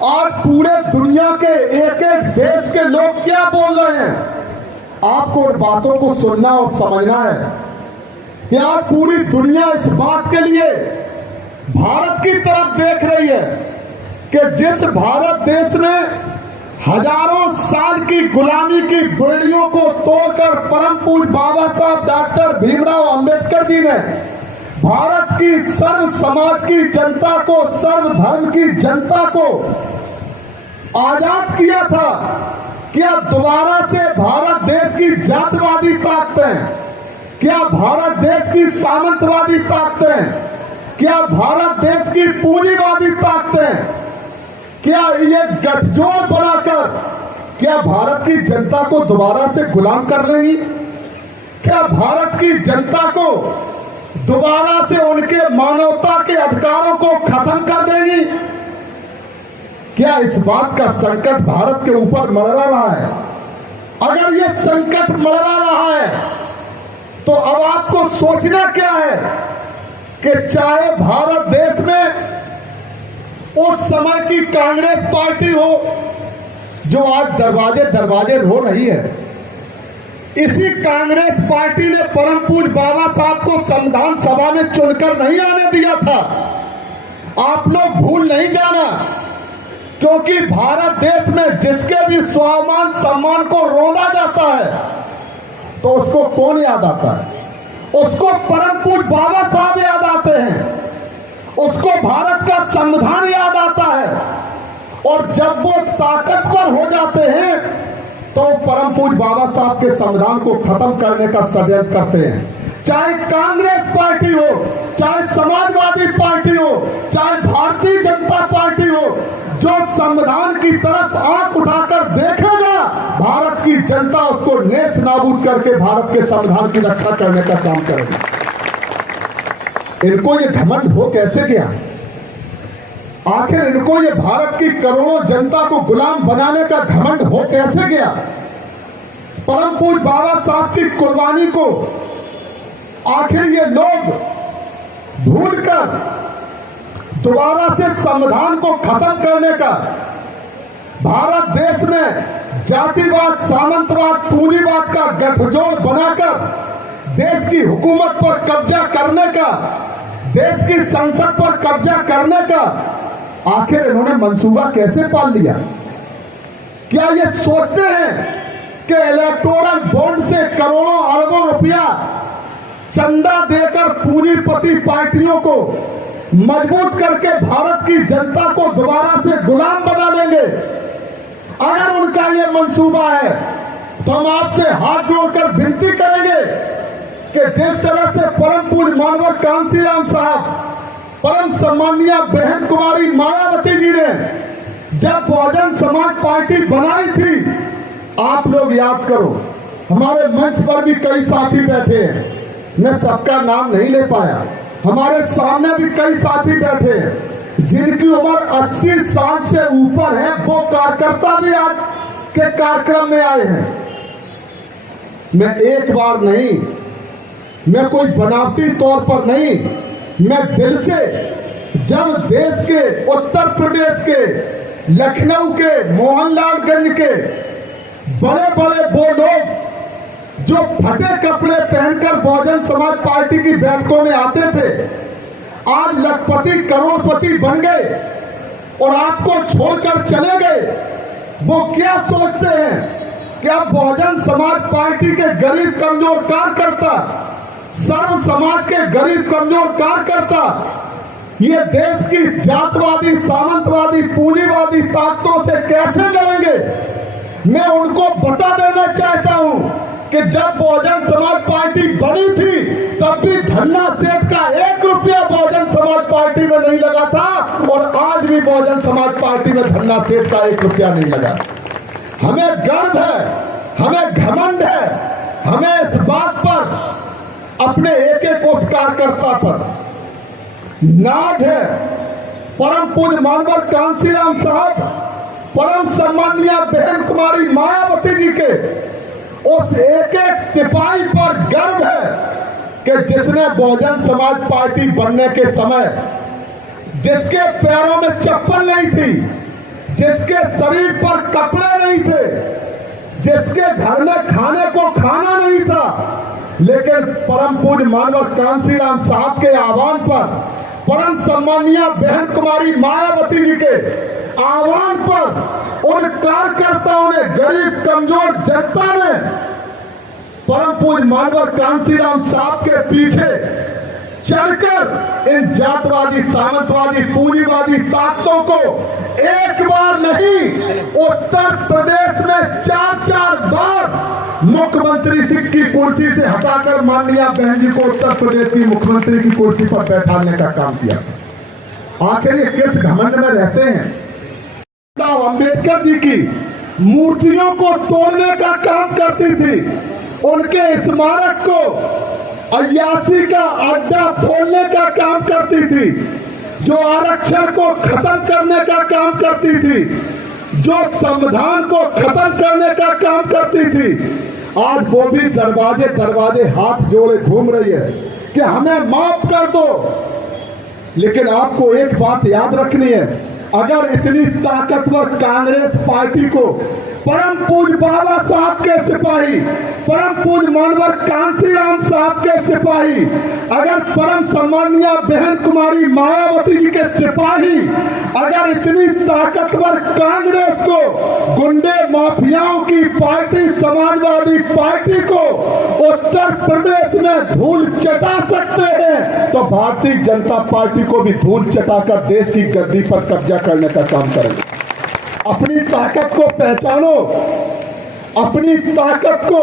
आज पूरे दुनिया के एक एक देश के लोग क्या बोल रहे हैं, आपको उन बातों को सुनना और समझना है कि आज पूरी दुनिया इस बात के लिए भारत की तरफ देख रही है कि जिस भारत देश में हजारों साल की गुलामी की बेड़ियों को तोड़कर परम पूज्य बाबा साहब डॉक्टर भीमराव अंबेडकर जी ने भारत की सर्व समाज की जनता को, सर्व धर्म की जनता को आजाद किया था, क्या दोबारा से भारत देश की जातिवादी ताकतें, क्या भारत देश की सामंतवादी ताकतें, क्या भारत देश की पूंजीवादी ताकतें, क्या ये गठजोड़ बनाकर क्या भारत की जनता को दोबारा से गुलाम कर लेंगी? क्या भारत की जनता को दोबारा से उनके मानवता के अधिकारों को खत्म कर देंगी? क्या इस बात का संकट भारत के ऊपर मंडरा रहा है? अगर ये संकट मंडरा रहा है तो अब आपको सोचना क्या है कि चाहे भारत देश में उस समय की कांग्रेस पार्टी हो जो आज दरवाजे दरवाजे रो रही है, इसी कांग्रेस पार्टी ने परम पूज्य बाबा साहब को संविधान सभा में चुनकर नहीं आने दिया था। आप लोग भूल नहीं जाना, क्योंकि भारत देश में जिसके भी स्वाभिमान सम्मान को रोना जाता है तो उसको कौन याद आता है? उसको परम पूज्य बाबा साहब याद आते हैं, उसको भारत का संविधान याद आता है। और जब वो ताकतवर हो जाते हैं तो परम पूज्य बाबा साहब के संविधान को खत्म करने का षड्यंत्र करते हैं। चाहे कांग्रेस पार्टी हो, चाहे समाजवादी पार्टी हो, चाहे भारतीय जनता पार्टी हो, जो संविधान की तरफ आंख उठाकर देखेगा भारत की जनता उसको नेस्त नाबूद करके भारत के संविधान की रक्षा करने का काम करेगी। इनको ये घमंड हो कैसे गया? आखिर इनको ये भारत की करोड़ों जनता को गुलाम बनाने का घमंड हो कैसे गया? परम पूज्य बाबा साहब की कुर्बानी को आखिर ये लोग भूलकर दोबारा से संविधान को खत्म करने का, भारत देश में जातिवाद, सामंतवाद, पूंजीवाद का गठजोड़ बनाकर देश की हुकूमत पर कब्जा करने का, देश की संसद पर कब्जा करने का आखिर इन्होंने मंसूबा कैसे पाल लिया? क्या ये सोचते हैं कि इलेक्टोरल बॉन्ड से करोड़ों अरबों रुपया चंदा देकर पूंजीपति पार्टियों को मजबूत करके भारत की जनता को दोबारा से गुलाम बना लेंगे? अगर उनका ये मंसूबा है तो हम आपसे हाथ जोड़कर विनती करेंगे कि जिस तरह से परम पूज्य मानवर कांसीराम साहब, परम सम्मानीय बहन कुमारी मायावती जी ने जब बहुजन समाज पार्टी बनाई थी, आप लोग याद करो, हमारे मंच पर भी कई साथी बैठे हैं, मैं सबका नाम नहीं ले पाया, हमारे सामने भी कई साथी बैठे हैं जिनकी उम्र 80 साल से ऊपर है, वो कार्यकर्ता भी आज के कार्यक्रम में आए हैं। मैं एक बार नहीं, मैं कोई बनावटी तौर पर नहीं, मैं दिल से, जब देश के उत्तर प्रदेश के, लखनऊ के, मोहनलालगंज के बड़े बड़े वो लोग जो फटे कपड़े पहनकर बहुजन समाज पार्टी की बैठकों में आते थे, आज लखपति करोड़पति बन गए और आपको छोड़कर चले गए, वो क्या सोचते हैं? कि अब बहुजन समाज पार्टी के गरीब कमजोर कार्यकर्ता, सर्व समाज के गरीब कमजोर कार्यकर्ता ये देश की जातवादी, सामंतवादी, पूंजीवादी ताकतों से कैसे लड़ेंगे। मैं उनको बता देना चाहता हूं कि जब बहुजन समाज पार्टी बनी थी तब भी धन्ना सेठ का 1 रुपया बहुजन समाज पार्टी में नहीं लगा था और आज भी बहुजन समाज पार्टी में धन्ना सेठ का 1 रुपया नहीं लगा। हमें गर्व है, हमें घमंड है, हमें इस बात पर, अपने एक एक उस कार्यकर्ता पर नाज है। परम पूज्य मानवर कांसीराम साहब, परम सम्माननीय बहन कुमारी मायावती जी के उस एक एक सिपाही पर गर्व है कि जिसने बहुजन समाज पार्टी बनने के समय, जिसके पैरों में चप्पल नहीं थी, जिसके शरीर पर कपड़े नहीं थे, जिसके घर में खाने को खाना नहीं था, लेकिन परम पूज्य मानवर कांसीराम साहब के आह्वान पर, परम सम्माननीय बहन कुमारी मायावती जी के आह्वान पर उन कार्यकर्ताओं ने, गरीब कमजोर जनता ने परम पूज्य मानवर कांसीराम साहब के पीछे चढ़कर इन जातवादी, सामंतवादी, पूंजीवादी ताकतों को एक बार नहीं, उत्तर प्रदेश में 4-4 बार मुख्यमंत्री सिंह की कुर्सी से हटाकर माननीय बहन जी को उत्तर प्रदेश की मुख्यमंत्री की कुर्सी पर बैठाने का काम किया। आखिर ये किस घमंड में रहते हैं। अंबेडकर जी की मूर्तियों को तोड़ने का काम करती थी, उनके स्मारक को अय्यासी का अड्डा खोलने का काम करती थी, जो आरक्षण को खत्म करने का काम करती थी, जो संविधान को खत्म करने का काम करती थी, आज वो भी दरवाजे दरवाजे हाथ जोड़े घूम रही है कि हमें माफ कर दो। लेकिन आपको एक बात याद रखनी है, अगर इतनी ताकतवर कांग्रेस पार्टी को परम पूज्य बाबा साहब के सिपाही, परम पूज्य मानवर कांसीराम साहब के सिपाही, अगर परम सम्माननीय बहन कुमारी मायावती जी के सिपाही, अगर इतनी ताकतवर कांग्रेस को, गुंडे माफियाओं की पार्टी, समाजवादी पार्टी को उत्तर प्रदेश में धूल चटा सकते हैं, तो भारतीय जनता पार्टी को भी धूल चटाकर देश की गद्दी पर कब्जा करने का काम करेंगे। अपनी ताकत को पहचानो, अपनी ताकत को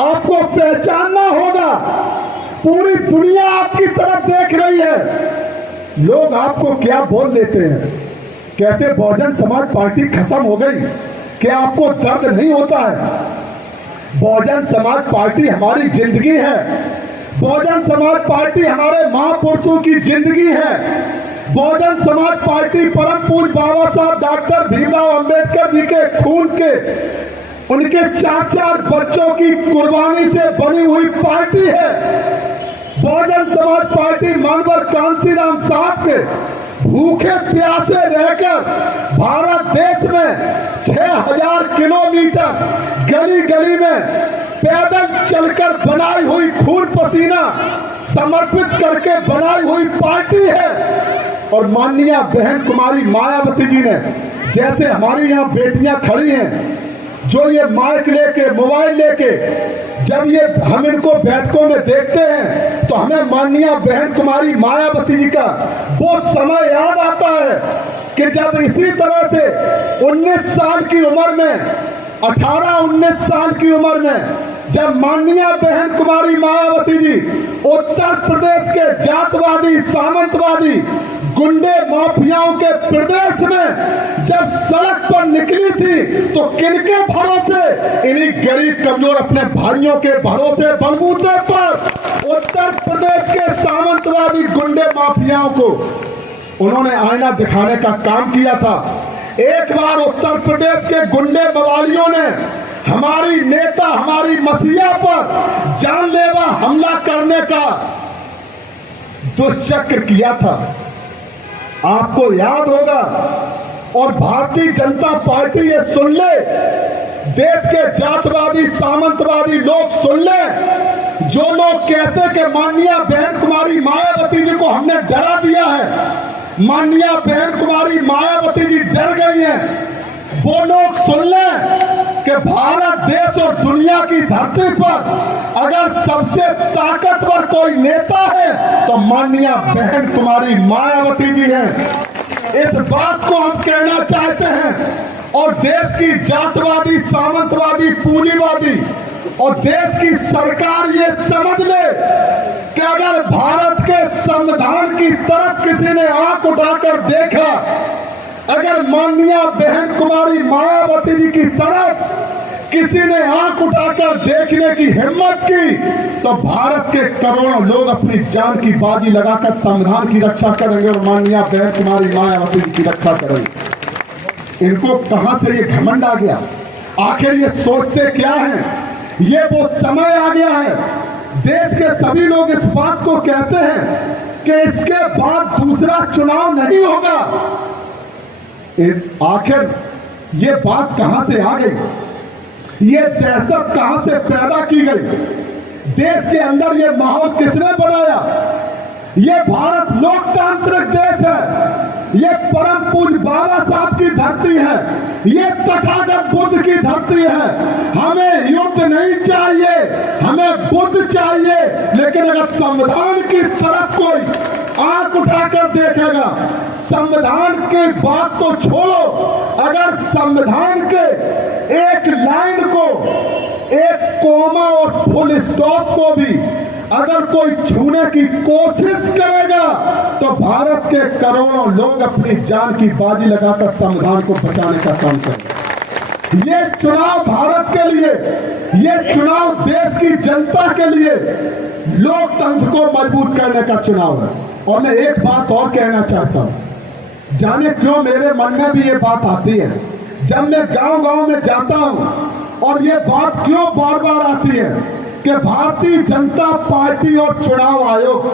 आपको पहचानना होगा। पूरी दुनिया आपकी तरफ देख रही है। लोग आपको क्या बोल देते हैं, कहते बहुजन समाज पार्टी खत्म हो गई। क्या आपको दर्द नहीं होता है? बहुजन समाज पार्टी हमारी जिंदगी है, बहुजन समाज पार्टी हमारे महापुरुषों की जिंदगी है। बहुजन समाज पार्टी परम पूज्य बाबा साहब डॉक्टर भीमराव अंबेडकर जी के खून के, उनके 4-4 बच्चों की कुर्बानी से बनी हुई पार्टी है। बहुजन समाज पार्टी मानवर कांसीराम साहब के भूखे प्यासे रहकर भारत देश में 6000 किलोमीटर गली गली में पैदल चलकर बनाई हुई, खून पसीना समर्पित करके बनाई हुई पार्टी है। और माननीय बहन कुमारी मायावती जी ने, जैसे हमारी यहाँ बेटियां खड़ी हैं, जो ये माइक लेके, मोबाइल लेके, जब ये हम इनको बैठकों में देखते हैं तो हमें माननीय बहन कुमारी मायावती जी का वो समय याद आता है कि जब इसी तरह से 19 साल की उम्र में, 18-19 साल की उम्र में, जब माननीय बहन कुमारी मायावती जी उत्तर प्रदेश के जातवादी, सामंतवादी, गुंडे माफियाओं के प्रदेश में जब सड़क पर निकली थी तो किनके भरोसे, इन्हीं गरीब कमजोर अपने भाइयों के भरोसे, बलबूते पर उत्तर प्रदेश के सामंतवादी गुंडे माफियाओं को उन्होंने आईना दिखाने का काम किया था। एक बार उत्तर प्रदेश के गुंडे बवालियों ने हमारी नेता, हमारी मसीहा पर जानलेवा हमला करने का दुष्चक्र किया था, आपको याद होगा। और भारतीय जनता पार्टी ये सुन ले, देश के जातवादी, सामंतवादी लोग सुन ले, जो लोग कहते कि माननीय बहन कुमारी मायावती जी को हमने डरा दिया है, माननीय बहन कुमारी मायावती जी डर गई हैं, वो लोग सुन ले कि भारत देश और दुनिया की धरती पर अगर सबसे ताकतवर कोई नेता है तो माननीय बहन कुमारी मायावती जी हैं। इस बात को हम कहना चाहते हैं और देश की जातवादी, सामंतवादी, पूंजीवादी और देश की सरकार ये समझ ले कि अगर भारत के संविधान की तरफ किसी ने आंख उठाकर देखा, अगर माननीय बहन कुमारी मायावती जी की तरफ किसी ने आंख उठाकर देखने की हिम्मत की, तो भारत के करोड़ों लोग अपनी जान की बाजी लगाकर संविधान की रक्षा करेंगे और माननीय बहन कुमारी मायावती जी की रक्षा करेंगे। इनको कहां से ये घमंड आ गया? आखिर ये सोचते क्या हैं? ये वो समय आ गया है, देश के सभी लोग इस बात को कहते हैं कि इसके बाद दूसरा चुनाव नहीं होगा। आखिर ये बात कहां से आ गई? ये दहशत कहां से पैदा की गई? देश के अंदर ये माहौल किसने बनाया? ये भारत लोकतांत्रिक देश है, ये परम पूज्य बाबा साहब की धरती है, ये तथागत बुद्ध की धरती है। हमें युद्ध नहीं चाहिए, हमें बुद्ध चाहिए। लेकिन अगर संविधान की तरफ कोई आंख उठाकर देखेगा, संविधान की बात तो छोड़ो, अगर संविधान के एक लाइन को, एक कोमा और फुल स्टॉप को भी अगर कोई छूने की कोशिश करेगा तो भारत के करोड़ों लोग अपनी जान की बाजी लगाकर संविधान को बचाने का काम करेंगे। ये चुनाव भारत के लिए, ये चुनाव देश की जनता के लिए, लोकतंत्र को मजबूत करने का चुनाव है। और मैं एक बात और कहना चाहता हूं, जाने क्यों मेरे मन में भी ये बात आती है, जब मैं गांव-गांव में जाता हूं और ये बात क्यों बार-बार आती है कि भारतीय जनता पार्टी और चुनाव आयोग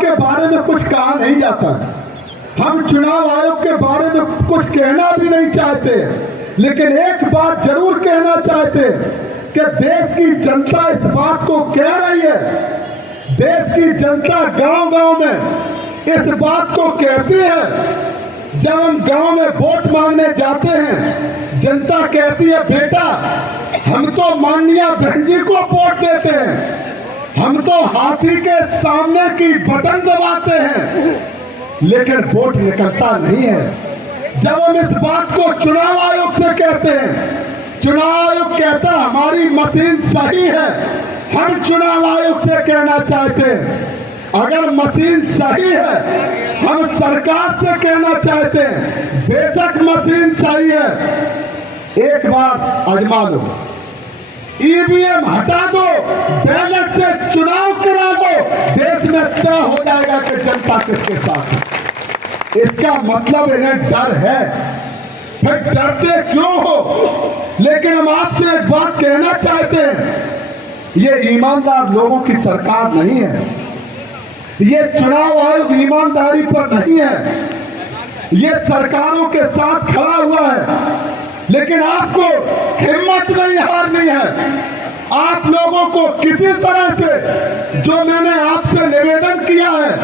के बारे में कुछ कहा नहीं जाता है। हम चुनाव आयोग के बारे में कुछ कहना भी नहीं चाहते, लेकिन एक बात जरूर कहना चाहते कि देश की जनता इस बात को कह रही है, देश की जनता गांव-गांव में इस बात को कहती है। जब हम गांव में वोट मांगने जाते हैं, जनता कहती है बेटा हम तो माननीय बहन जी को वोट देते हैं, हम तो हाथी के सामने की बटन दबाते हैं, लेकिन वोट निकलता नहीं है। जब हम इस बात को चुनाव आयोग से कहते हैं, चुनाव आयोग कहता हमारी मशीन सही है। हम चुनाव आयोग से कहना चाहते हैं अगर मशीन सही है, हम सरकार से कहना चाहते हैं बेशक मशीन सही है, एक बार आजमा लो, ईवीएम हटा दो, बैलेट से चुनाव करा दो, देश में तय हो जाएगा कि जनता किसके साथ है। इसका मतलब इन्हें डर है, फिर डरते क्यों हो? लेकिन हम आपसे एक बात कहना चाहते हैं, ये ईमानदार लोगों की सरकार नहीं है, ये चुनाव आयोग ईमानदारी पर नहीं है, ये सरकारों के साथ खड़ा हुआ है, लेकिन आपको हिम्मत नहीं हारनी है। आप लोगों को किसी तरह से जो मैंने आपसे निवेदन किया है,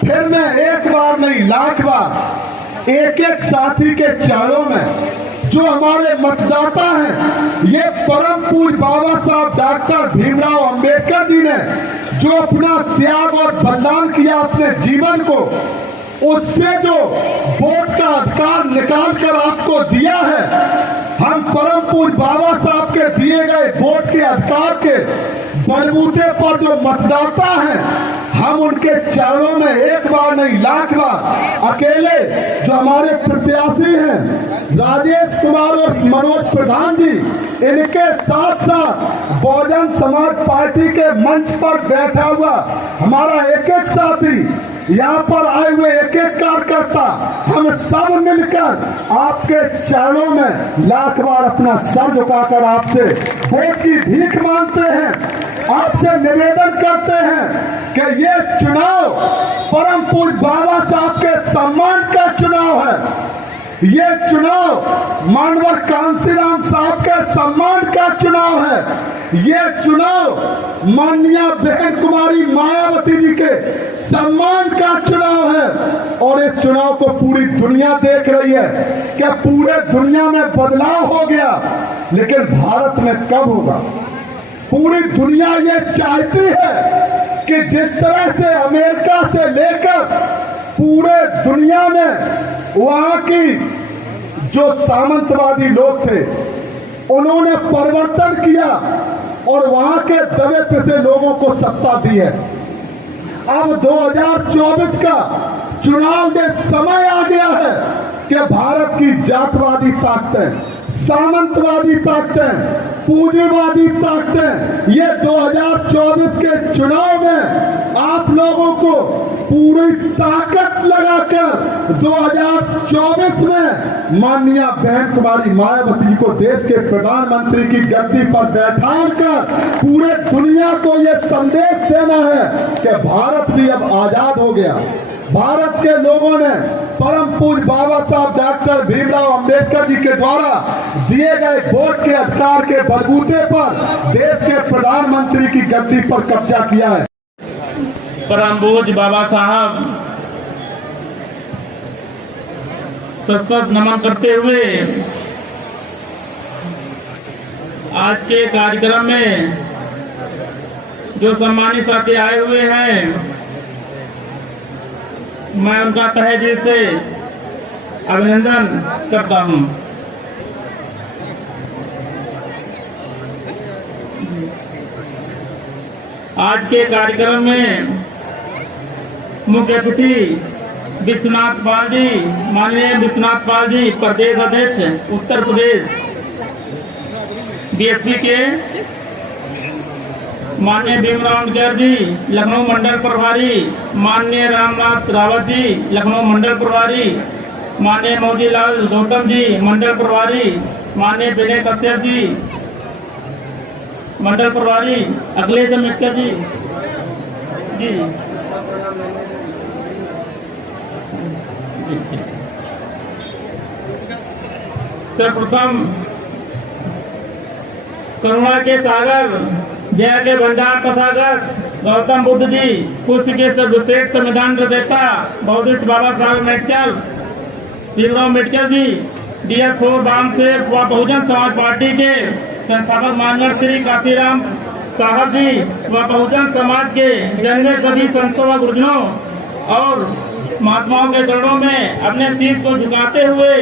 फिर मैं एक बार नहीं लाख बार एक एक साथी के चरणों में जो हमारे मतदाता हैं, ये परम पूज्य बाबा साहब डॉक्टर भीमराव अंबेडकर जी ने जो अपना त्याग और बलिदान किया अपने जीवन को, उससे जो वोट का अधिकार निकाल कर आपको दिया है, हम परम पूज्य बाबा साहब के दिए गए वोट के अधिकार के बलबूते पर जो मतदाता हैं, हम उनके चरणों में एक बार नहीं लाख बार अकेले जो हमारे प्रत्याशी हैं राजेश कुमार और मनोज प्रधान जी, इनके साथ साथ बहुजन समाज पार्टी के मंच पर बैठा हुआ हमारा एक एक साथी, यहाँ पर आए हुए एक एक कार्यकर्ता, हम सब मिलकर आपके चरणों में लाख बार अपना सर झुकाकर आपसे वोट की भीख मांगते हैं, आपसे निवेदन करते हैं कि ये चुनाव परम पूज्य बाबा साहब के सम्मान का चुनाव है, ये चुनाव मानवर कांसीराम साहब के सम्मान का चुनाव है, ये चुनाव माननीय बहन कुमारी मायावती जी के सम्मान का चुनाव है और इस चुनाव को पूरी दुनिया देख रही है। क्या पूरे दुनिया में बदलाव हो गया, लेकिन भारत में कब होगा? पूरी दुनिया ये चाहती है कि जिस तरह से अमेरिका से लेकर पूरे दुनिया में वहां की जो सामंतवादी लोग थे उन्होंने परिवर्तन किया और वहां के दबे पिसे लोगों को सत्ता दी है। अब 2024 का चुनाव में समय आ गया है कि भारत की जातवादी ताकतें, सामंतवादी ताकतें, पूंजीवादी ताकतें ये 2024 के चुनाव में आप लोगों को पूरी ताकत लगाकर 2024 में माननीय बहन कुमारी मायावती को देश के प्रधानमंत्री की गद्दी पर बैठाकर पूरे दुनिया को ये संदेश देना है कि भारत भी अब आजाद हो गया। भारत के लोगों ने परम पूज्य बाबा साहब डॉक्टर भीमराव अंबेडकर जी के द्वारा दिए गए वोट के अधिकार के बलबूते पर देश के प्रधानमंत्री की गद्दी पर कब्जा किया है। परम पूज्य बाबा साहब सशक्त नमन करते हुए आज के कार्यक्रम में जो सम्मानित साथी आए हुए हैं, मैं उनका तहे दिल से अभिनंदन करता हूं। आज के कार्यक्रम में मुख्य अतिथि विश्वनाथ पाल जी, माननीय विश्वनाथ पाल जी, प्रदेश अध्यक्ष उत्तर प्रदेश बीएसपी के, माननीय भीमराव अम्बेडकर जी लखनऊ मंडल प्रभारी, माननीय रामनाथ रावत जी लखनऊ मंडल प्रभारी, माननीय मोतीलाल गौतम जी मंडल प्रभारी, माननीय विनय कश्यप जी मंडल प्रभारी, अखिलेश अम्बेडकर जी सर्वप्रथम करुणा के सागर, जय के भंडार तथागत गौतम बुद्ध जी, पुष्य के सर्वश्रेष्ठ संविधान रचयिता बौद्धिस्ट बाबा साहब अम्बेडकर, भीमराव अम्बेडकर जी, डीएस 4 वामसेवक व बहुजन समाज पार्टी के संस्थापक माननीय श्री काशीराम साहब जी व बहुजन समाज के जन्मे सभी संतों व गुरुजनों और महात्माओं के चरणों में अपने शीश को झुकाते हुए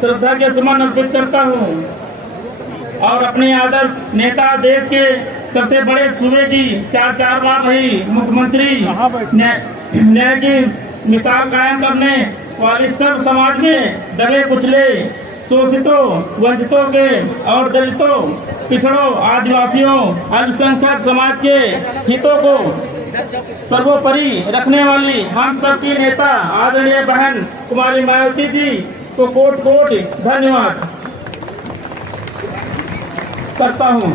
श्रद्धा के सुमन अर्पित करता हूँ और अपने आदर्श नेता, देश के सबसे बड़े सूबे की चार बार रही मुख्यमंत्री, न्याय की मिसाल कायम करने वाले सब समाज में दबे कुचले, शोषितों, वंचितों के और दलितों, पिछड़ों, आदिवासियों, अल्पसंख्यक समाज के हितों को सर्वोपरि रखने वाली हम सबकी नेता आदरणीय बहन कुमारी मायावती जी को कोट कोट धन्यवाद करता हूँ।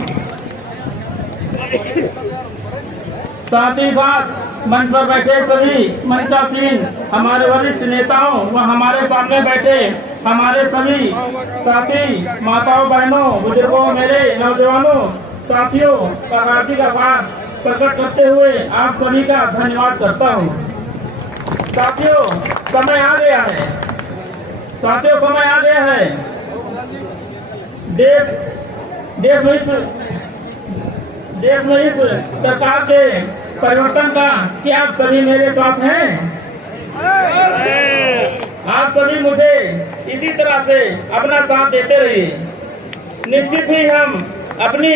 साथ ही साथ मंच पर बैठे सभी मंचासीन हमारे वरिष्ठ नेताओं व हमारे सामने बैठे हमारे सभी साथी, माताओं, बहनों, बुजुर्गों, मेरे नौजवानों साथियों का हार्दिक आभार प्रकट करते हुए आप सभी का धन्यवाद करता हूँ। साथियों, समय आ गया है। साथियों, समय आ गया है। देश में इस सरकार के परिवर्तन का क्या आप सभी मेरे साथ हैं? आप सभी मुझे इसी तरह से अपना साथ देते रहिए। निश्चित ही हम अपनी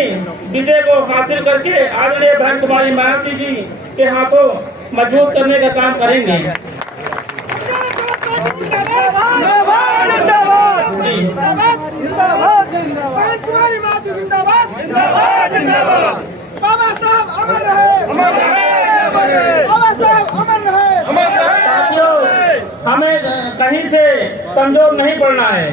विजय को हासिल करके आदरणीय बहन कुमारी मायावती जी के हाथों मजबूत करने का काम करेंगे। बाबा साहब अमर रहे, बाबा साहब अमर रहे। हमें कहीं से कमजोर नहीं पड़ना है।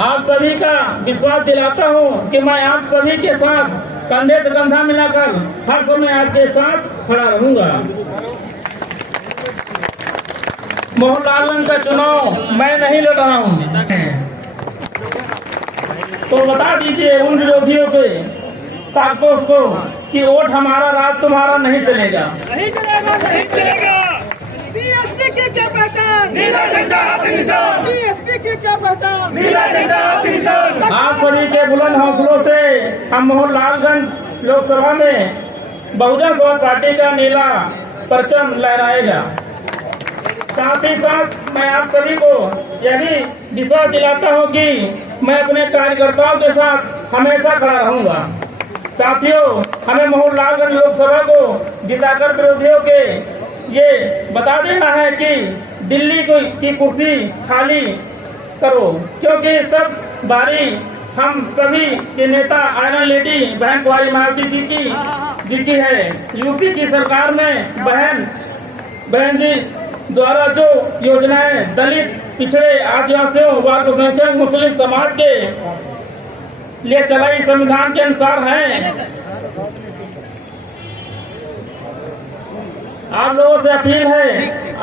आप सभी का विश्वास दिलाता हूँ कि मैं आप सभी के साथ कंधे से कंधा मिलाकर हर समय आपके साथ खड़ा रहूंगा। मोहनलाल का चुनाव मैं नहीं लड़ रहा हूँ, तो बता दीजिए उन विरोधियों के ताकतों को कि वोट हमारा राज तुम्हारा नहीं चलेगा। नहीं चलेगा, नहीं चलेगा। बीएसपी की क्या पहचान? नीला झंडा हाथ निशान। बीएसपी की क्या पहचान? नीला झंडा हाथ निशान। आप सभी के बुलंद हौसलों से हम मोहनलालगंज लोकसभा में बहुजन समाज पार्टी का नीला परचम लहराएगा। साथ ही साथ मैं आप सभी को यह भी विश्वास दिलाता हूं कि मैं अपने कार्यकर्ताओं के साथ हमेशा खड़ा रहूंगा। साथियों, हमें मोहनलालगंज लोकसभा को जिताकर विरोधियों के ये बता देना है कि दिल्ली की कुर्सी खाली करो, क्योंकि सब बारी हम सभी के नेता आयरन लेडी बहन कुमारी मायावती जी की है। यूपी की सरकार में बहन जी द्वारा जो योजनाएं दलित, पिछड़े, आदिवासियों, अल्पसंख्यक, मुस्लिम समाज के लिए चलाई संविधान के अनुसार है। आप लोगों से अपील है,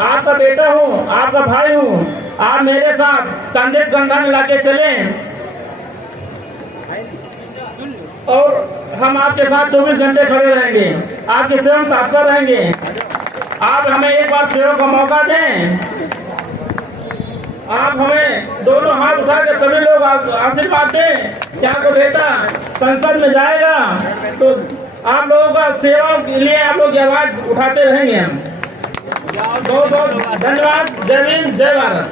आपका बेटा हूँ, आपका भाई हूँ, आप मेरे साथ कंधे से कंधा मिला के चलें और हम आपके साथ 24 घंटे खड़े रहेंगे, आपकी सेवा में तत्पर रहेंगे। आप हमें एक बार सेवा का मौका दें। आप हमें दोनों हाथ उठा के सभी लोग आशीर्वाद दें कि आपका बेटा संसद में जाएगा तो आप लोगों का सेवा के लिए आप लोग आवाज उठाते रहेंगे। हम बहुत बहुत धन्यवाद। जय भीम, जय भारत।